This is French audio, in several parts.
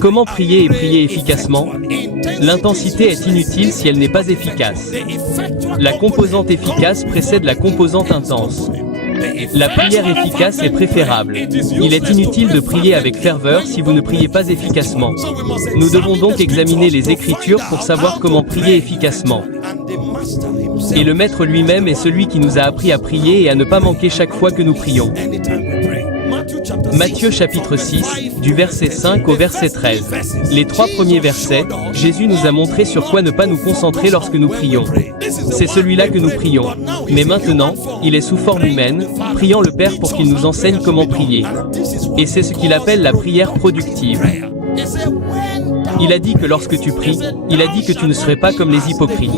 Comment prier et prier efficacement? L'intensité est inutile si elle n'est pas efficace. La composante efficace précède la composante intense. La prière efficace est préférable. Il est inutile de prier avec ferveur si vous ne priez pas efficacement. Nous devons donc examiner les Écritures pour savoir comment prier efficacement. Et le Maître lui-même est celui qui nous a appris à prier et à ne pas manquer chaque fois que nous prions. Matthieu chapitre 6, du verset 5 au verset 13. Les 3 premiers versets, Jésus nous a montré sur quoi ne pas nous concentrer lorsque nous prions. C'est celui-là que nous prions. Mais maintenant, il est sous forme humaine, priant le Père pour qu'il nous enseigne comment prier. Et c'est ce qu'il appelle la prière productive. Il a dit que lorsque tu pries, il a dit que tu ne serais pas comme les hypocrites.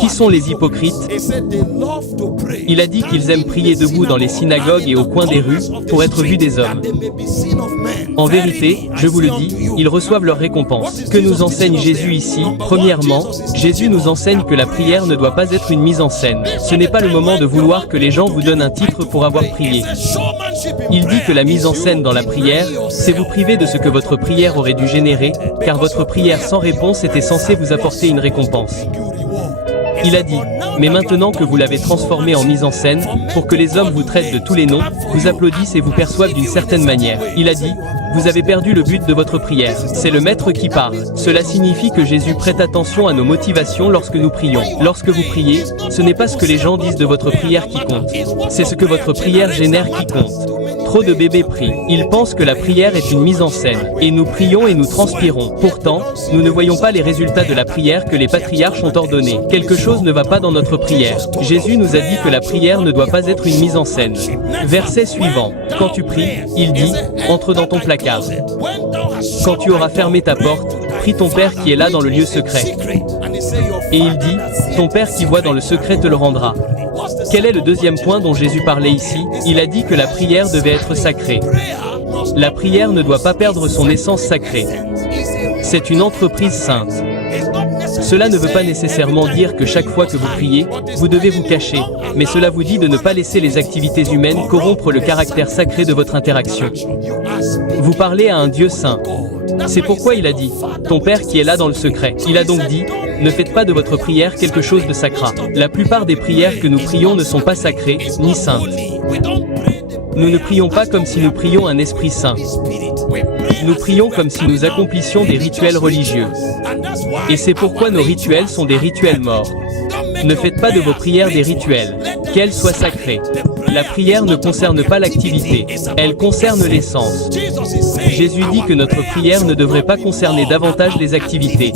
Qui sont les hypocrites? Il a dit qu'ils aiment prier debout dans les synagogues et au coin des rues, pour être vus des hommes. En vérité, je vous le dis, ils reçoivent leur récompense. Que nous enseigne Jésus ici? Premièrement, Jésus nous enseigne que la prière ne doit pas être une mise en scène. Ce n'est pas le moment de vouloir que les gens vous donnent un titre pour avoir prié. Il dit que la mise en scène dans la prière, c'est vous priver de ce que votre prière aurait dû générer, car votre prière sans réponse était censée vous apporter une récompense. Il a dit, mais maintenant que vous l'avez transformé en mise en scène, pour que les hommes vous traitent de tous les noms, vous applaudissent et vous perçoivent d'une certaine manière. Il a dit, vous avez perdu le but de votre prière. C'est le Maître qui parle. Cela signifie que Jésus prête attention à nos motivations lorsque nous prions. Lorsque vous priez, ce n'est pas ce que les gens disent de votre prière qui compte. C'est ce que votre prière génère qui compte. Trop de bébés prient. Ils pensent que la prière est une mise en scène. Et nous prions et nous transpirons. Pourtant, nous ne voyons pas les résultats de la prière que les patriarches ont ordonnés. Quelque chose ne va pas dans notre prière. Jésus nous a dit que la prière ne doit pas être une mise en scène. Verset suivant. Quand tu pries, il dit, entre dans ton placard. Quand tu auras fermé ta porte, prie ton Père qui est là dans le lieu secret. Et il dit, ton Père qui voit dans le secret te le rendra. Quel est le deuxième point dont Jésus parlait ici? Il a dit que la prière devait être sacrée. La prière ne doit pas perdre son essence sacrée. C'est une entreprise sainte. Cela ne veut pas nécessairement dire que chaque fois que vous priez, vous devez vous cacher, mais cela vous dit de ne pas laisser les activités humaines corrompre le caractère sacré de votre interaction. Vous parlez à un Dieu saint. C'est pourquoi il a dit, ton Père qui est là dans le secret. Il a donc dit, ne faites pas de votre prière quelque chose de sacré. La plupart des prières que nous prions ne sont pas sacrées, ni saintes. Nous ne prions pas comme si nous prions un Esprit Saint. Nous prions comme si nous accomplissions des rituels religieux. Et c'est pourquoi nos rituels sont des rituels morts. Ne faites pas de vos prières des rituels, qu'elles soient sacrées. La prière ne concerne pas l'activité, elle concerne l'essence. Jésus dit que notre prière ne devrait pas concerner davantage les activités.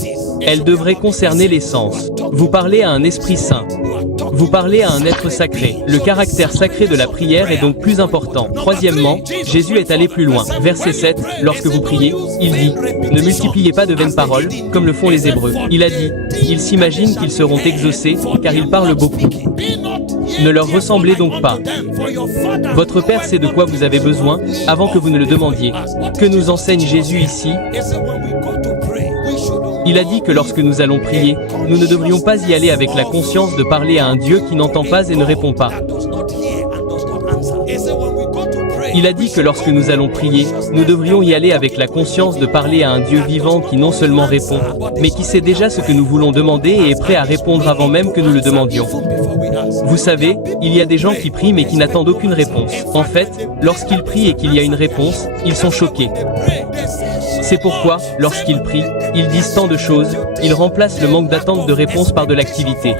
Elle devrait concerner l'essence. Vous parlez à un Esprit Saint. Vous parlez à un être sacré. Le caractère sacré de la prière est donc plus important. Troisièmement, Jésus est allé plus loin. Verset 7, lorsque vous priez, il dit, ne multipliez pas de vaines paroles, comme le font les Hébreux. Il a dit, ils s'imaginent qu'ils seront exaucés, car ils parlent beaucoup. Ne leur ressemblez donc pas. Votre Père sait de quoi vous avez besoin, avant que vous ne le demandiez. Que nous enseigne Jésus ici? Il a dit que lorsque nous allons prier, nous ne devrions pas y aller avec la conscience de parler à un Dieu qui n'entend pas et ne répond pas. Il a dit que lorsque nous allons prier, nous devrions y aller avec la conscience de parler à un Dieu vivant qui non seulement répond, mais qui sait déjà ce que nous voulons demander et est prêt à répondre avant même que nous le demandions. Vous savez, il y a des gens qui prient mais qui n'attendent aucune réponse. En fait, lorsqu'ils prient et qu'il y a une réponse, ils sont choqués. C'est pourquoi, lorsqu'ils prient, ils disent tant de choses, ils remplacent le manque d'attente de réponse par de l'activité.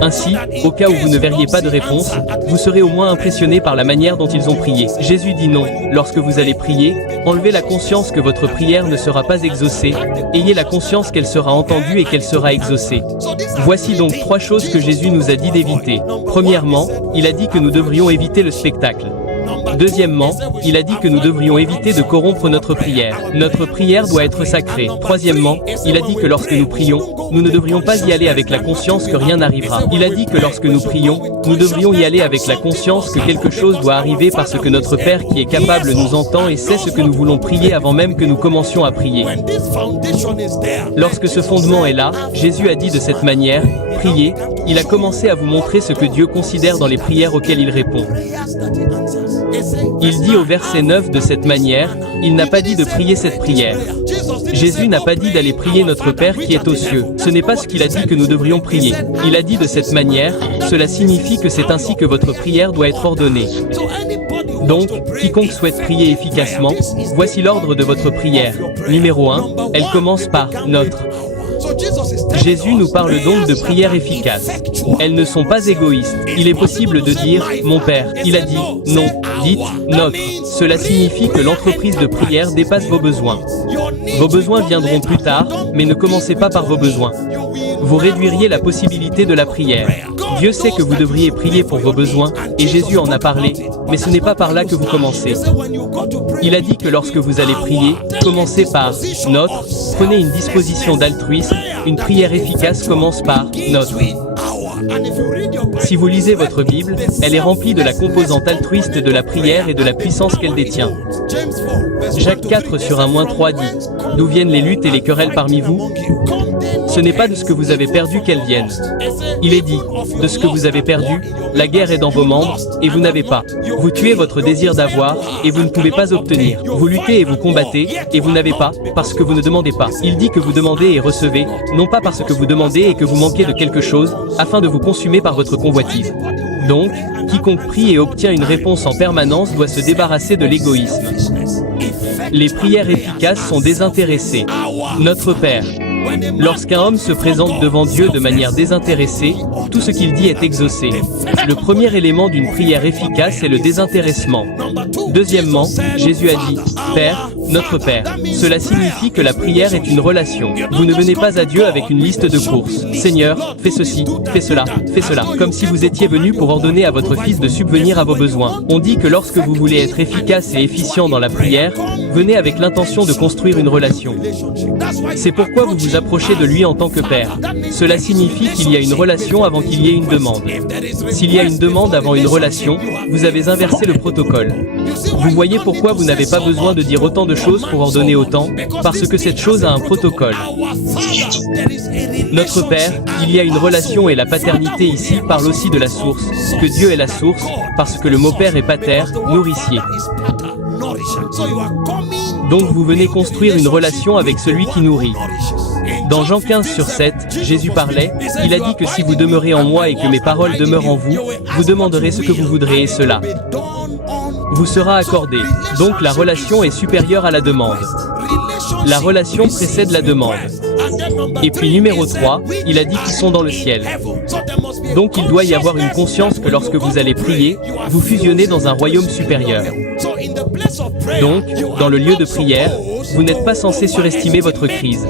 Ainsi, au cas où vous ne verriez pas de réponse, vous serez au moins impressionné par la manière dont ils ont prié. Jésus dit non, lorsque vous allez prier, enlevez la conscience que votre prière ne sera pas exaucée, ayez la conscience qu'elle sera entendue et qu'elle sera exaucée. Voici donc 3 choses que Jésus nous a dit d'éviter. Premièrement, il a dit que nous devrions éviter le spectacle. Deuxièmement, il a dit que nous devrions éviter de corrompre notre prière. Notre prière doit être sacrée. Troisièmement, il a dit que lorsque nous prions, nous ne devrions pas y aller avec la conscience que rien n'arrivera. Il a dit que lorsque nous prions, nous devrions y aller avec la conscience que quelque chose doit arriver parce que notre Père qui est capable nous entend et sait ce que nous voulons prier avant même que nous commencions à prier. Lorsque ce fondement est là, Jésus a dit de cette manière, priez, il a commencé à vous montrer ce que Dieu considère dans les prières auxquelles il répond. Il dit au verset 9 de cette manière, il n'a pas dit de prier cette prière. Jésus n'a pas dit d'aller prier notre Père qui est aux cieux. Ce n'est pas ce qu'il a dit que nous devrions prier. Il a dit de cette manière, cela signifie que c'est ainsi que votre prière doit être ordonnée. Donc, quiconque souhaite prier efficacement, voici l'ordre de votre prière. Numéro 1, elle commence par « notre ». Jésus nous parle donc de prières efficaces. Elles ne sont pas égoïstes. Il est possible de dire « mon Père ». Il a dit « non ». Dites « notre ». Cela signifie que l'entreprise de prière dépasse vos besoins. Vos besoins viendront plus tard, mais ne commencez pas par vos besoins. Vous réduiriez la possibilité de la prière. Dieu sait que vous devriez prier pour vos besoins, et Jésus en a parlé, mais ce n'est pas par là que vous commencez. Il a dit que lorsque vous allez prier, commencez par « notre ». Prenez une disposition d'altruisme, une prière efficace commence par « notre ». Si vous lisez votre Bible, elle est remplie de la composante altruiste de la prière et de la puissance qu'elle détient. Jacques 4 sur 1-3 dit « D'où viennent les luttes et les querelles parmi vous ? Ce n'est pas de ce que vous avez perdu qu'elles viennent. Il est dit, de ce que vous avez perdu, la guerre est dans vos membres, et vous n'avez pas. Vous tuez votre désir d'avoir, et vous ne pouvez pas obtenir. Vous luttez et vous combattez, et vous n'avez pas, parce que vous ne demandez pas. Il dit que vous demandez et recevez, non pas parce que vous demandez et que vous manquez de quelque chose, afin de vous consumer par votre convoitise. Donc, quiconque prie et obtient une réponse en permanence doit se débarrasser de l'égoïsme. Les prières efficaces sont désintéressées. Notre Père. Lorsqu'un homme se présente devant Dieu de manière désintéressée, tout ce qu'il dit est exaucé. Le premier élément d'une prière efficace est le désintéressement. Deuxièmement, Jésus a dit « Père, notre Père ». Cela signifie que la prière est une relation. Vous ne venez pas à Dieu avec une liste de courses. « Seigneur, fais ceci, fais cela, comme si vous étiez venu pour ordonner à votre fils de subvenir à vos besoins. On dit que lorsque vous voulez être efficace et efficient dans la prière, venez avec l'intention de construire une relation. C'est pourquoi vous vous approchez de lui en tant que Père. Cela signifie qu'il y a une relation avant qu'il y ait une demande. S'il y a une demande avant une relation, vous avez inversé le protocole. Vous voyez pourquoi vous n'avez pas besoin de dire autant de choses pour ordonner autant, parce que cette chose a un protocole. Notre Père, il y a une relation et la paternité ici parle aussi de la source, que Dieu est la source, parce que le mot Père est pater, nourricier. Donc vous venez construire une relation avec celui qui nourrit. Dans Jean 15 sur 7, Jésus parlait, il a dit que si vous demeurez en moi et que mes paroles demeurent en vous, vous demanderez ce que vous voudrez et cela vous sera accordé. Donc la relation est supérieure à la demande. La relation précède la demande. Et puis numéro 3, il a dit qu'ils sont dans le ciel. Donc il doit y avoir une conscience que lorsque vous allez prier, vous fusionnez dans un royaume supérieur. Donc, dans le lieu de prière, vous n'êtes pas censé surestimer votre crise.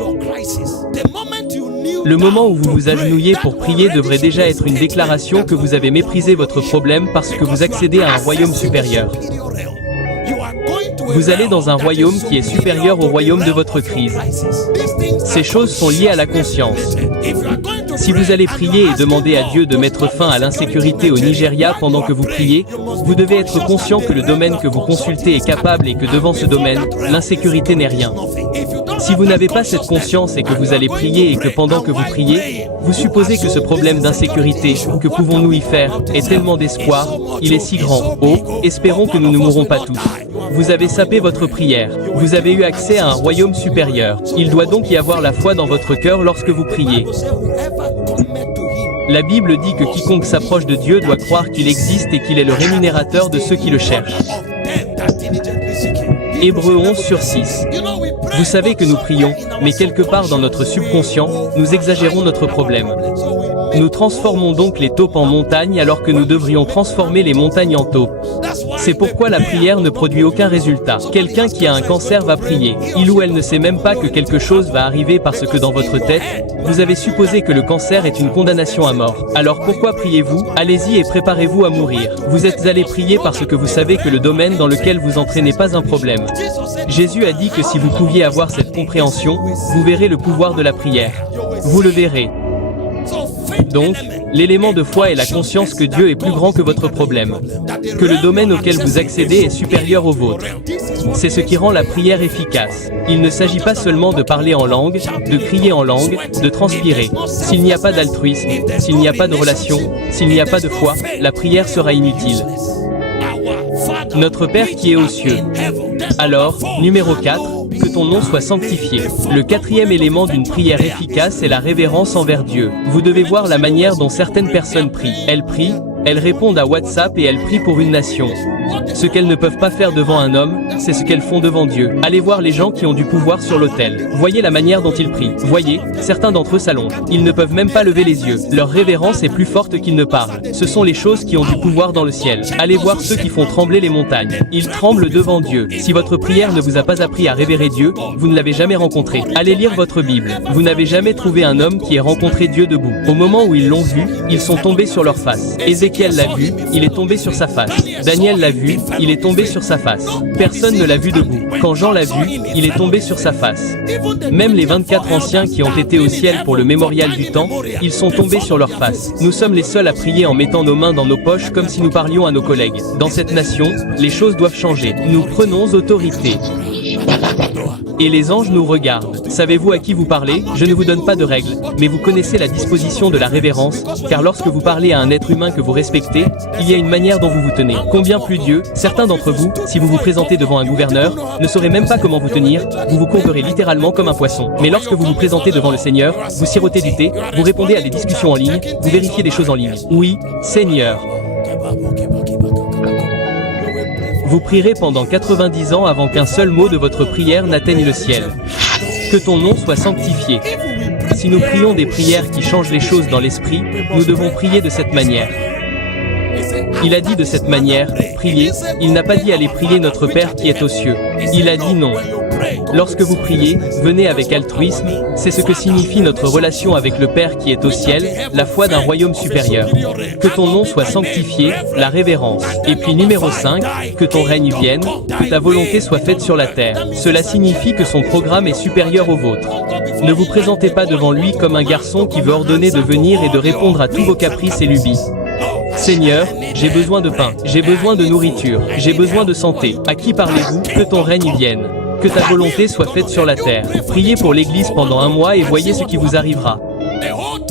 Le moment où vous vous agenouillez pour prier devrait déjà être une déclaration que vous avez méprisé votre problème parce que vous accédez à un royaume supérieur. Vous allez dans un royaume qui est supérieur au royaume de votre crise. Ces choses sont liées à la conscience. Si vous allez prier et demander à Dieu de mettre fin à l'insécurité au Nigeria pendant que vous priez, vous devez être conscient que le domaine que vous consultez est capable et que devant ce domaine, l'insécurité n'est rien. Si vous n'avez pas cette conscience et que vous allez prier et que pendant que vous priez, vous supposez que ce problème d'insécurité, que pouvons-nous y faire, est tellement d'espoir, il est si grand. Oh, espérons que nous ne mourrons pas tous. Vous avez sapé votre prière. Vous avez eu accès à un royaume supérieur. Il doit donc y avoir la foi dans votre cœur lorsque vous priez. La Bible dit que quiconque s'approche de Dieu doit croire qu'il existe et qu'il est le rémunérateur de ceux qui le cherchent. Hébreux 11 sur 6. Vous savez que nous prions, mais quelque part dans notre subconscient, nous exagérons notre problème. Nous transformons donc les taupes en montagnes alors que nous devrions transformer les montagnes en taupes. C'est pourquoi la prière ne produit aucun résultat. Quelqu'un qui a un cancer va prier. Il ou elle ne sait même pas que quelque chose va arriver parce que dans votre tête, vous avez supposé que le cancer est une condamnation à mort. Alors pourquoi priez-vous? Allez-y et préparez-vous à mourir. Vous êtes allé prier parce que vous savez que le domaine dans lequel vous entrez n'est pas un problème. Jésus a dit que si vous pouviez avoir cette compréhension, vous verrez le pouvoir de la prière. Vous le verrez. Donc, l'élément de foi est la conscience que Dieu est plus grand que votre problème, que le domaine auquel vous accédez est supérieur au vôtre. C'est ce qui rend la prière efficace. Il ne s'agit pas seulement de parler en langue, de crier en langue, de transpirer. S'il n'y a pas d'altruisme, s'il n'y a pas de relation, s'il n'y a pas de foi, la prière sera inutile. Notre Père qui est aux cieux. Alors, numéro 4, que ton nom soit sanctifié. Le quatrième élément d'une prière efficace est la révérence envers Dieu. Vous devez voir la manière dont certaines personnes prient. Elles prient, elles répondent à WhatsApp et elles prient pour une nation. Ce qu'elles ne peuvent pas faire devant un homme, c'est ce qu'elles font devant Dieu. Allez voir les gens qui ont du pouvoir sur l'autel. Voyez la manière dont ils prient. Voyez, certains d'entre eux s'allongent. Ils ne peuvent même pas lever les yeux. Leur révérence est plus forte qu'ils ne parlent. Ce sont les choses qui ont du pouvoir dans le ciel. Allez voir ceux qui font trembler les montagnes. Ils tremblent devant Dieu. Si votre prière ne vous a pas appris à révérer Dieu, vous ne l'avez jamais rencontré. Allez lire votre Bible. Vous n'avez jamais trouvé un homme qui ait rencontré Dieu debout. Au moment où ils l'ont vu, ils sont tombés sur leur face. Ézéchiel l'a vu, il est tombé sur sa face. Daniel l'a vu, il est tombé sur sa face. Personne ne l'a vu debout. Quand Jean l'a vu, il est tombé sur sa face. Même les 24 anciens qui ont été au ciel pour le mémorial du temps, ils sont tombés sur leur face. Nous sommes les seuls à prier en mettant nos mains dans nos poches comme si nous parlions à nos collègues. Dans cette nation, les choses doivent changer. Nous prenons autorité. Et les anges nous regardent. Savez-vous à qui vous parlez? Je ne vous donne pas de règles, mais vous connaissez la disposition de la révérence, car lorsque vous parlez à un être humain que vous respectez, il y a une manière dont vous vous tenez. Combien plus Dieu, certains d'entre vous, si vous vous présentez devant un gouverneur, ne sauraient même pas comment vous tenir, vous vous courberez littéralement comme un poisson. Mais lorsque vous vous présentez devant le Seigneur, vous sirotez du thé, vous répondez à des discussions en ligne, vous vérifiez des choses en ligne. Oui, Seigneur. Vous prierez pendant 90 ans avant qu'un seul mot de votre prière n'atteigne le ciel. Que ton nom soit sanctifié. Si nous prions des prières qui changent les choses dans l'esprit, nous devons prier de cette manière. Il a dit de cette manière, priez, il n'a pas dit allez prier notre Père qui est aux cieux. Il a dit non. Lorsque vous priez, venez avec altruisme, c'est ce que signifie notre relation avec le Père qui est au ciel, la foi d'un royaume supérieur. Que ton nom soit sanctifié, la révérence. Et puis numéro 5, que ton règne vienne, que ta volonté soit faite sur la terre. Cela signifie que son programme est supérieur au vôtre. Ne vous présentez pas devant lui comme un garçon qui veut ordonner de venir et de répondre à tous vos caprices et lubies. Seigneur, j'ai besoin de pain, j'ai besoin de nourriture, j'ai besoin de santé. À qui parlez-vous? Que ton règne vienne. Que ta volonté soit faite sur la terre. Priez pour l'Église pendant un mois et voyez ce qui vous arrivera.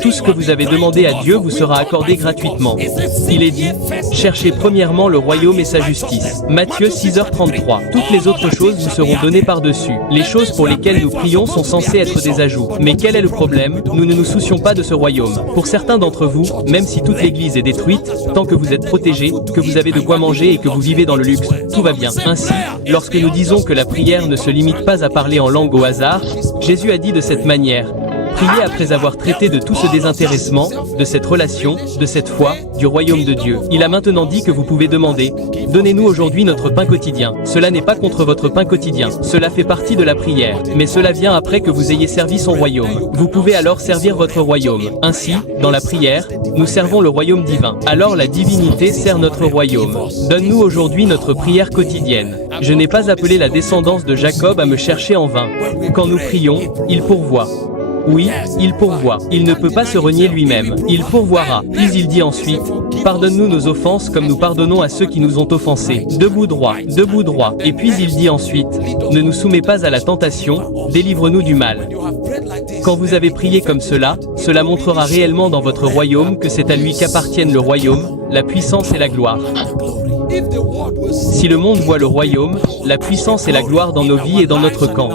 Tout ce que vous avez demandé à Dieu vous sera accordé gratuitement. Il est dit, cherchez premièrement le royaume et sa justice. Matthieu 6h33. Toutes les autres choses vous seront données par-dessus. Les choses pour lesquelles nous prions sont censées être des ajouts. Mais quel est le problème? Nous ne nous soucions pas de ce royaume. Pour certains d'entre vous, même si toute l'Église est détruite, tant que vous êtes protégés, que vous avez de quoi manger et que vous vivez dans le luxe, tout va bien. Ainsi, lorsque nous disons que la prière ne se limite pas à parler en langue au hasard, Jésus a dit de cette manière, priez après avoir traité de tout ce désintéressement, de cette relation, de cette foi, du royaume de Dieu. Il a maintenant dit que vous pouvez demander, donnez-nous aujourd'hui notre pain quotidien. Cela n'est pas contre votre pain quotidien, cela fait partie de la prière, mais cela vient après que vous ayez servi son royaume. Vous pouvez alors servir votre royaume. Ainsi, dans la prière, nous servons le royaume divin. Alors la divinité sert notre royaume. Donne-nous aujourd'hui notre prière quotidienne. Je n'ai pas appelé la descendance de Jacob à me chercher en vain. Quand nous prions, il pourvoit. Oui, il pourvoit. Il ne peut pas se renier lui-même. Il pourvoira. Puis il dit ensuite, pardonne-nous nos offenses comme nous pardonnons à ceux qui nous ont offensés. Debout droit, debout droit. Et puis il dit ensuite, ne nous soumets pas à la tentation, délivre-nous du mal. Quand vous avez prié comme cela, cela montrera réellement dans votre royaume que c'est à lui qu'appartiennent le royaume, la puissance et la gloire. Si le monde voit le royaume, la puissance et la gloire dans nos vies et dans notre camp,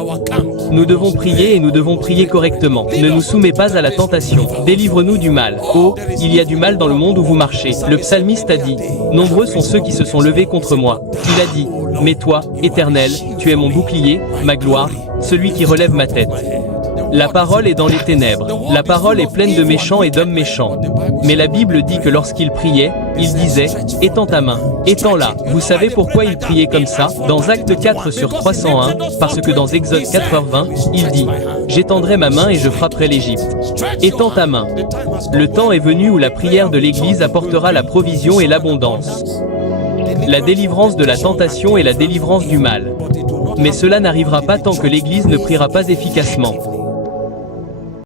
nous devons prier et nous devons prier correctement. Ne nous soumets pas à la tentation. Délivre-nous du mal. Oh, il y a du mal dans le monde où vous marchez. Le psalmiste a dit, nombreux sont ceux qui se sont levés contre moi. Il a dit, mais toi, Éternel, tu es mon bouclier, ma gloire, celui qui relève ma tête. La parole est dans les ténèbres. La parole est pleine de méchants et d'hommes méchants. Mais la Bible dit que lorsqu'il priait, il disait, étends ta main, étends-la. Vous savez pourquoi il priait comme ça? Dans Acte 4 sur 301, parce que dans Exode 4h20, il dit, j'étendrai ma main et je frapperai l'Égypte. Étends ta main. Le temps est venu où la prière de l'Église apportera la provision et l'abondance. La délivrance de la tentation et la délivrance du mal. Mais cela n'arrivera pas tant que l'Église ne priera pas efficacement.